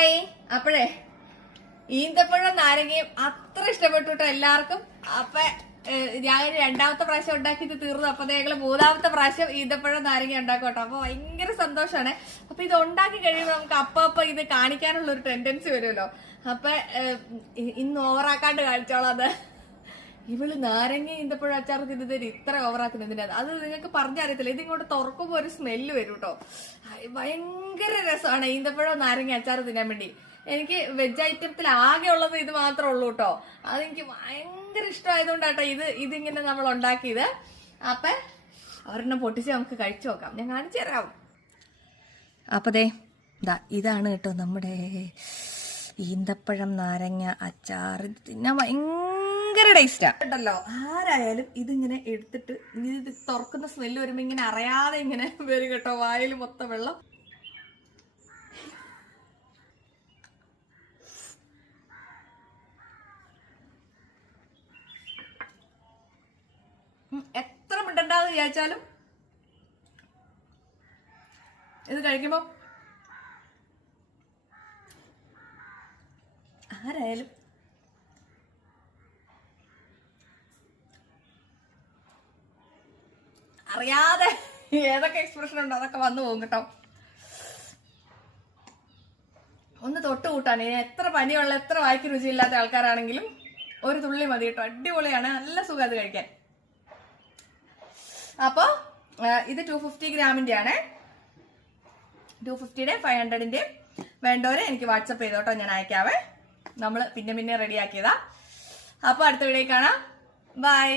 Hi. അപ്പോഴേ ഈന്തപ്പഴം നാരങ്ങയും അത്ര ഇഷ്ടപ്പെട്ടുട്ടോ എല്ലാവർക്കും. അപ്പൊ ഞാൻ രണ്ടാമത്തെ പ്രാവശ്യം ഉണ്ടാക്കിയിട്ട് തീർന്നു. അപ്പൊ ഞങ്ങള് മൂന്നാമത്തെ പ്രാവശ്യം ഈന്തപ്പഴം നാരങ്ങ ഉണ്ടാക്കും കേട്ടോ. അപ്പൊ ഭയങ്കര സന്തോഷമാണ്. അപ്പൊ ഇത് ഉണ്ടാക്കി കഴിയുമ്പോൾ നമുക്ക് അപ്പൊ ഇത് കാണിക്കാനുള്ള ഒരു ടെൻഡൻസി വരുമല്ലോ. അപ്പൊ ഇന്ന് ഓവറാക്കാണ്ട് കാണിച്ചോളാം. അത് ഇവള് നാരങ്ങ ഈന്തപ്പഴം അച്ചാർ തിന്നത് ഇത്ര ഓവറാക്കുന്നതിന് അത് നിങ്ങൾക്ക് പറഞ്ഞറിയത്തില്ല. ഇതിങ്ങോട്ട് തുറക്കുമ്പോ ഒരു സ്മെല്ല് വരും കേട്ടോ. ഭയങ്കര രസമാണ് ഈന്തപ്പഴം നാരങ്ങ അച്ചാർ തിന്നാൻ വേണ്ടി. എനിക്ക് വെജ് ഐറ്റത്തിൽ ആകെ ഉള്ളത് ഇത് മാത്രമേ ഉള്ളൂ കേട്ടോ. അതെനിക്ക് ഭയങ്കര ഇഷ്ടമായതുകൊണ്ടാട്ടോ ഇതിങ്ങനെ നമ്മൾ ഉണ്ടാക്കിയത്. അപ്പൊ ഒരെണ്ണം പൊട്ടിച്ച് നമുക്ക് കഴിച്ചു നോക്കാം. ഞാൻ കാണിച്ചു തരാം. അപ്പൊ ഇതാണ് കേട്ടോ നമ്മുടെ ഈന്തപ്പഴം നാരങ്ങ അച്ചാർ. തിന്നാൻ ഭയങ്കര ടേസ്റ്റാ ഉണ്ടല്ലോ. ആരായാലും ഇതിങ്ങനെ എടുത്തിട്ട് ഇത് തുറക്കുന്ന സ്മെല്ല് വരുമ്പോ ഇങ്ങനെ അറിയാതെ ഇങ്ങനെ വരും കേട്ടോ. വായിൽ മൊത്തം വെള്ളം. എത്ര മിണ്ടണ്ടാന്ന് വിചാരിച്ചാലും ഇത് കഴിക്കുമ്പോ ആരായാലും അറിയാതെ ഏതൊക്കെ എക്സ്പ്രഷൻ ഉണ്ടോ അതൊക്കെ വന്നു പോകും കേട്ടോ. ഒന്ന് തൊട്ട് കൂട്ടാണ്. എത്ര പനിയുള്ള എത്ര വായിക്ക് രുചിയില്ലാത്ത ആൾക്കാരാണെങ്കിലും ഒരു തുള്ളി മതി കേട്ടോ. അടിപൊളിയാണ്, നല്ല സുഖം അത് കഴിക്കാൻ. അപ്പൊ ഇത് 250 ഗ്രാമിന്റെ ആണ്. 250യുടെ 500ന്റെ വേണ്ടവര് എനിക്ക് വാട്സപ്പ് ചെയ്തോട്ടോ, ഞാൻ അയക്കാവേ. നമ്മള് പിന്നെ റെഡിയാക്കിയതാ. അപ്പൊ അടുത്ത വീഡിയോ കാണാം. ബൈ.